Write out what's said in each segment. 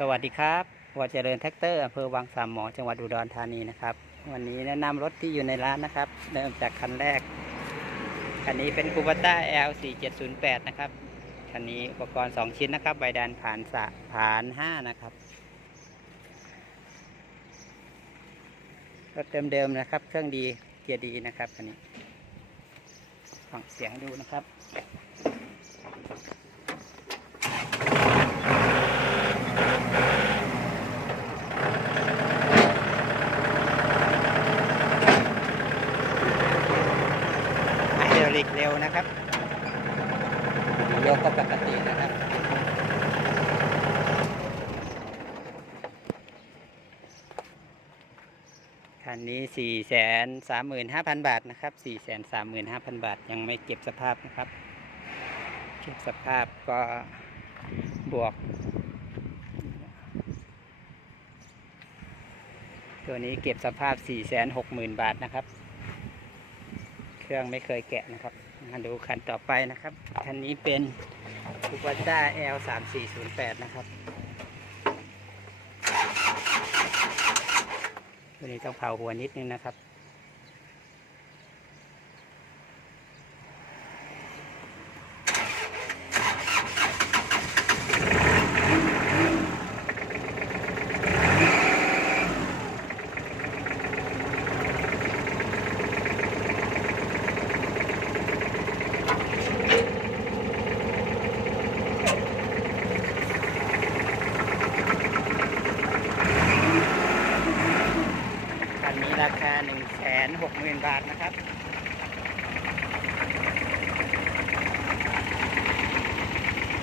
สวัสดีครับวัวเจริญแท็กเตอร์อำเภอวังสามหมอจังหวัดอุดรธานีนะครับ วันนี้แนะนำรถที่อยู่ในร้านนะครับ เริ่มจากคันแรก คันนี้เป็นคูปต้า L 4 7 0 8นะครับ คันนี้อุปกรณ์ 2 ชิ้นนะครับ ใบดานผ่านสะผ่าน 5 นะครับ รถเดิมๆนะครับ เครื่องดีเกียร์ดีนะครับคันนี้ ฟังเสียงดูนะครับ ไฮดรอลิกเร็วนะครับยกก็ปกตินะครับ คันนี้4 3 5 0 0 0บาทนะครับ4 3 5 0 0 0บาท ยังไม่เก็บสภาพนะครับ เก็บสภาพก็บวก ตัวนี้เก็บสภาพ4 6 0 0 0 0บาทนะครับ เครื่องไม่เคยแกะนะครับมาดูคันต่อไปนะครับ คันนี้เป็นคูปต้า L 3 4 0 8นะครับ วนี้ต้องเผาหัวนิดนึงนะครับ คันนี้ราคา 1 6 0 0 0 0 บาทนะครับ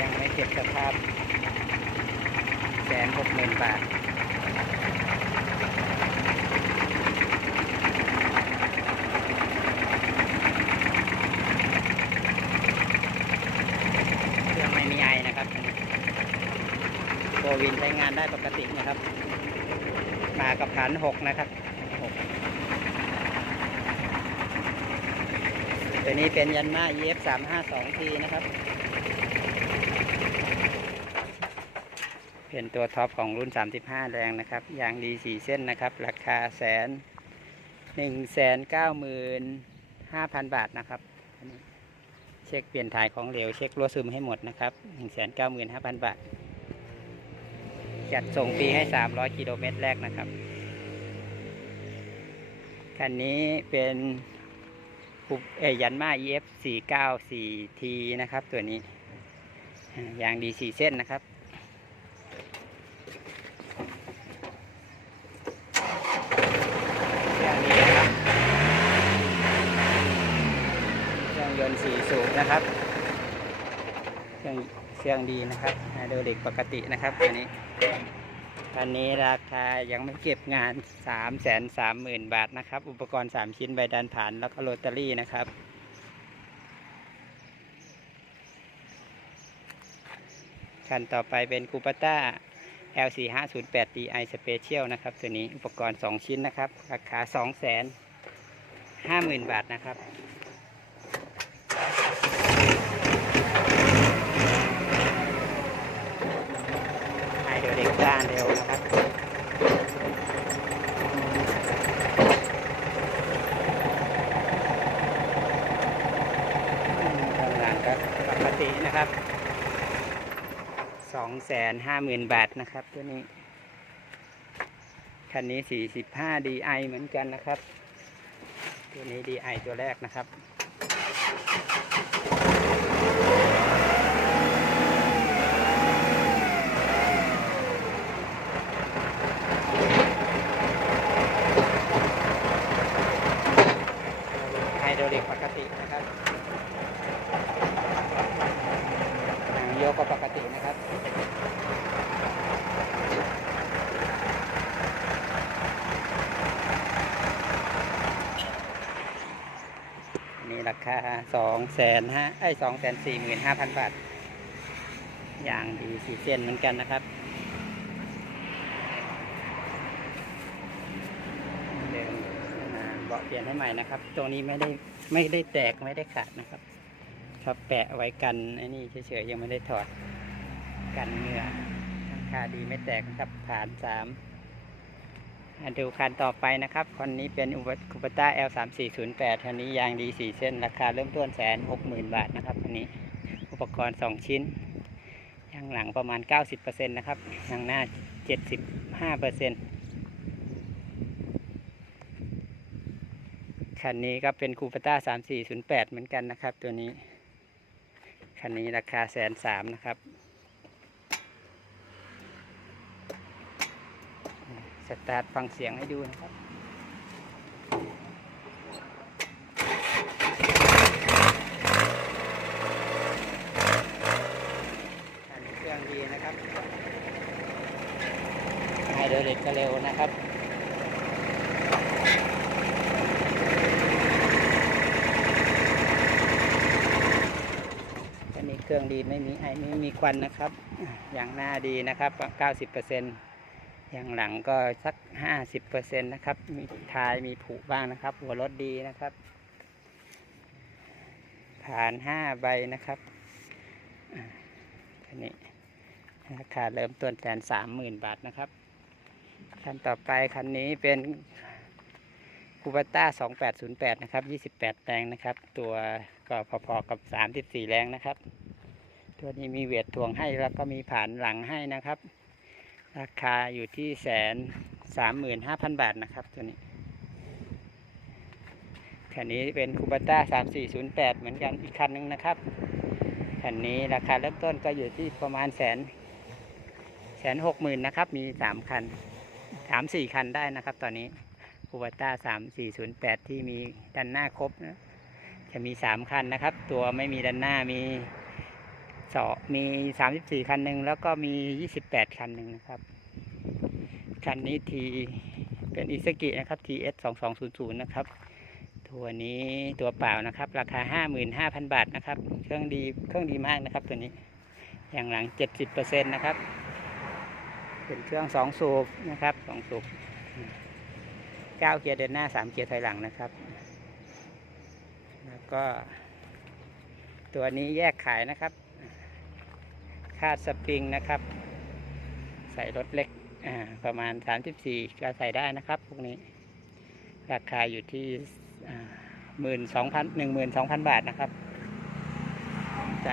ยังไม่เก็บสภาพแสนหกหมื่นบาทเครื่องไม่มีไอนะครับโบวินใช้งานได้ปกตินะครับมากับขันหกนะครับตัวนี้เป็นยันมา EF 3 5 2 T นะครับ เป็นตัวท็อปของรุ่น 35 แรงนะครับยางดี 4 เส้นนะครับ ราคาแสนหนึ่งแสนเก้าหมื่นห้าพันบาทนะครับนนเช็คเปลี่ยนถ่ายของเหลวเช็ครั่วซึมให้หมดนะครับหนึ่งแสนเก้าหมื่นห้าพันบาท จัดส่งฟรีให้ 300 กิโลเมตรแรกนะครับ คันนี้เป็นปุบเอยยันมา EF 494 T นะครับ ตัวนี้ยางดี 4 เส้นนะครับ เครื่องนี้นะครับ เครื่อง ยนต์4สูบนะครับ เครื่องเครื่องดีนะครับไฮดรอลิกปกตินะครับอันนี้คันนี้ราคายังไม่เก็บงาน 3 3 0 0 0 0 บาทนะครับ อุปกรณ์ 3 ชิ้นใบดันผ่านแล้วก็โรตารี่นะครับ คันต่อไปเป็นคูปต้า L4 5 0 8 DI Special นะครับตัวนี้อุปกรณ์ 2 ชิ้นนะครับ ราคา 2 5 0 0 0 0 บาทนะครับ ไฮโดร เด็กด้านเร็วนะครับทำงานก็ปกตินะครับสองแสนห้าหมื่นบาทนะครับตัวนี้ คันนี้สี่สิบห้า DI เหมือนกันนะครับ ตัวนี้ DI ตัวแรกนะครับ ไฮโดรลิกปกตินะครับหางโยกก็ปกตินะครับ นี่รา คาสองแสนห้าไอ้สองแสนสี่หมื่นห้าพันบาท อย่างดีสีเส้นเหมือนกันนะครับเดิมาเบาะเปลี่ยนให้ใหม่นะครับ ตรงนี้ไม่ได้ไม่ได้แตกไม่ได้ขาดนะครับครับแปะไว้กันไอ้นี่เฉยๆยังไม่ได้ถอดกันเหงื่อราคาดีไม่แตกนะครับ ฐานสาม ดูคันต่อไปนะครับคันนี้เป็นคูปต้า L 3 4 0 8คันนี้ยางดีสี่เส้น ราคาเริ่มต้นแสนหกหมื่นบาทนะครับคันนี้อุปกรณ์สองชิ้นยางหลังประมาณ 90%นะครับยางหน้า 75%คันนี้ก็เป็นคูปต้า 3408 เหมือนกันนะครับ ตัวนี้ คันนี้ราคาแสนสามนะครับ สตาร์ทฟังเสียงให้ดูนะครับคันนี้เครื่องดีนะครับไฮโดรลิกก็เร็วนะครับอันนี้เครื่องดีไม่มีไอไม่มีควันนะครับ อย่างหน้าดีนะครับ 90%อ อย่างหลังก็สัก50%นะครับ มีทายมีผุบ้างนะครับ หัวรถดีนะครับผ่าน5ใบนะครับอันนี้ราคาเริ่มต้นแสนสามหมื่นบาทนะครับ คันต่อไปคันนี้เป็นคูปต้า2808นะครับ28แรงนะครับ ตัวก็พอๆกับ34แรงนะครับ ตัวนี้มีเวทถ่วงให้แล้วก็มีผ่านหลังให้นะครับ ราคาอยู่ที่แสนสามหมื่นห้าพันบาทนะครับตัวนี้คันนี้เป็นคูปต้า3408เหมือนกันอีกคันหนึงนะครับคันนี้ราคาเริ่มต้นก็อยู่ที่ประมาณแสนแสนหกหมื่นนะครับ มีสามคันสามสี่คันได้นะครับ ตอนนี้คูปต้าสามสี่ศูนย์แปดที่มีด้านหน้าครบนะจะมีสามคันนะครับ ตัวไม่มีด้านหน้ามี มีสามสิบสี่คันหนึ่งแล้วก็มียี่สิบแปดคันหนึ่งนะครับ คันนี้ทีเป็นอิสกินะครับ TS สองสองศูนย์ศูนย์นะครับ ตัวนี้ตัวเปล่านะครับ ราคาห้าหมื่นห้าพันบาทนะครับ เครื่องดีเครื่องดีมากนะครับตัวนี้ อย่างหลังเจ็ดสิบเปอร์เซ็นต์นะครับ เป็นเครื่องสองสูบนะครับสองสูบเก้าเกียร์เดินหน้าสามเกียร์ถอยหลังนะครับ แล้วก็ตัวนี้แยกขายนะครับ คาดสปริงนะครับ ใส่รถเล็กประมาณ 34 ก็ใส่ได้นะครับพวกนี้ ราคาอยู่ที่หมื่นสองพันหนึ่งหมื่นสองพันบาทนะครับ ใจ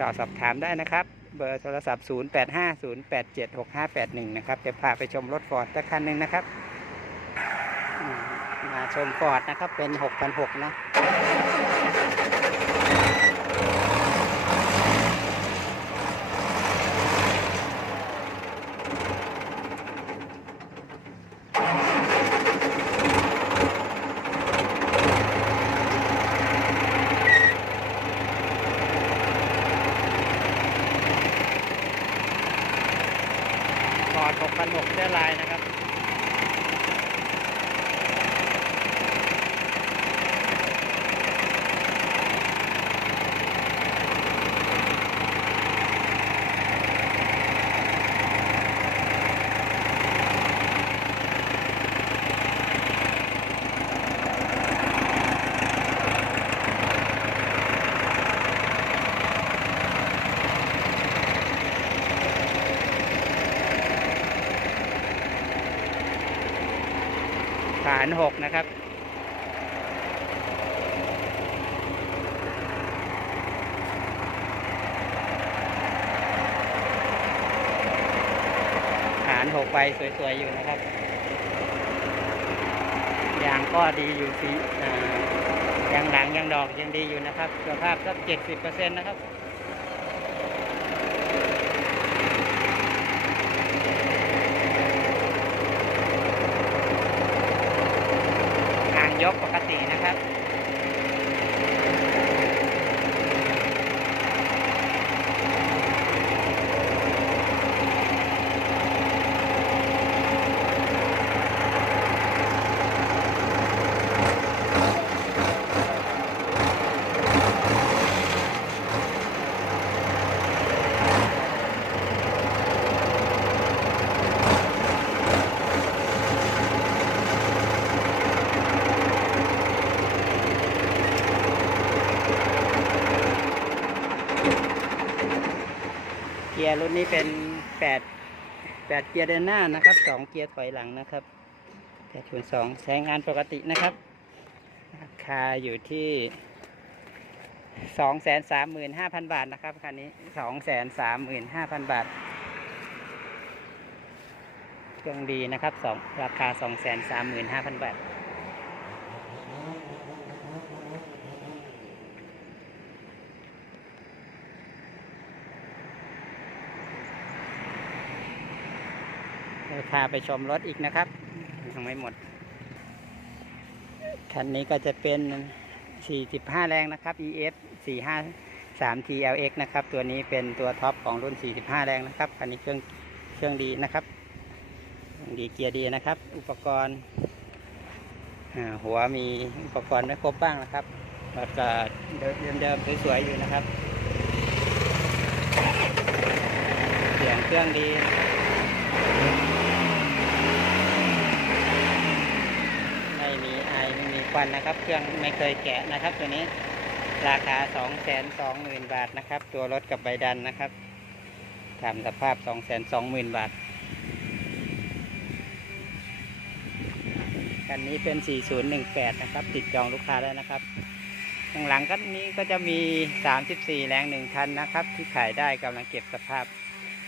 ต่อสอบถามได้นะครับ เบอร์โทรศัพท์ 0 8 5 0 8 7 6 5 8 1 นะครับ จะพาไปชมรถฟอร์ดสักคันหนึ่งนะครับมมาชมฟอร์ดนะครับเป็น 6,600นะ ฟ อร์ด6,600เสื้อลายนะครับ นหกนะครับฐานหกใบสวย ๆ อยู่นะครับ ยางก็ดีอยู่สียางหลังยางดอกยังดีอยู่นะครับสภาพสักเจ็ดสิบเปอร์เซ็นต์นะครับ หาง ยกปกตินะครับ ร์รุ่นนี้เป็นแปดแปดเกียร์เดินหน้านะครับสองเกียร์ถอยหลังนะครับแปดนสองใช้งานปกตินะครับ ราคาอยู่ที่สองแสนสามหมื่นห้าพันบาทนะครับคันนี้สองแสนสามหมื่นห้าพันบาทเครื่องดีนะครับสองราคาสองแสนสามหมื่นห้าพันบาท เดี๋ยว พาไปชมรถอีกนะครับยังไม่หมดคันนี้ก็จะเป็น 45 แรงนะครับ EF 453 TLX นะครับ ตัวนี้เป็นตัวท็อปของรุ่น 45 แรงนะครับคันนี้เครื่องเครื่องดีนะครับดีเกียร์ดีนะครับ อุปกรณ์หัวมีอุปกรณ์ไม่ครบบ้างนะครับรถก็เดิมๆสวยๆอยู่นะครับเสียงเครื่องดี 20 วันนะครับ เครื่องไม่เคยแกะนะครับ ตัวนี้ราคา 220,000 บาทนะครับ ตัวรถกับใบดันนะครับทำสภาพ 220,000 บาทคันนี้เป็น 4018 นะครับ ติดจองลูกค้าแล้วนะครับข้างหลังก็นนี้ก็จะมี 34 แรงหนึ่งคันนะครับ ที่ขายได้กำลังเก็บสภาพ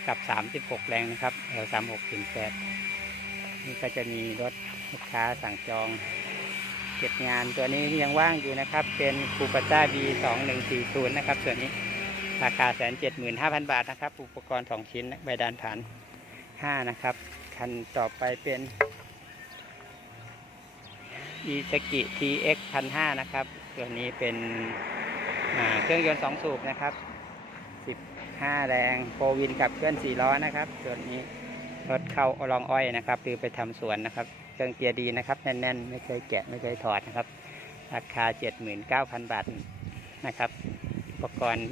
กับ 36 แรงนะครับแถว36ถึง8นี่ก็จะมีรถลูกค้าสั่งจอง เก็บงานตัวนี้ยังว่างอยู่นะครับ เป็นคูปต้า B 2 1 4 0นะครับส่วนนี้ราคาแสนเจ็ดหมื่นห้าพันบาทนะครับ อุปกรณ์2ชิ้นใบดานผ่าน5นะครับ คันต่อไปเป็นอีสกิ TX 1005นะครับ ตัวนี้เป็นเครื่องยนต์2สูบนะครับ15แรงโฟวินกับเคลื่อน4ล้อนะครับตัวนี้ รถเข้าลองอ้อยนะครับ หรือไปทำสวนนะครับ เครื่องเกียร์ดีนะครับ แน่นๆ ไม่เคยแกะไม่เคยถอดนะครับ ราคา 79,000 บาทนะครับ อุปกรณ์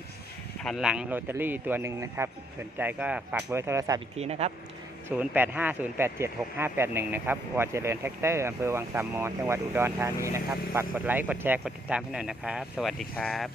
หันหลังโรตารี่ตัวหนึ่งนะครับ สนใจก็ฝากเบอร์โทรศัพท์อีกทีนะครับ 0850876581 นะครับวอเจริญแท็กเตอร์อำเภอวังสามมอจังหวัดอุดรธานีนะครับ ฝากกดไลค์ กดแชร์ กดติดตามให้หน่อยนะครับ สวัสดีครับ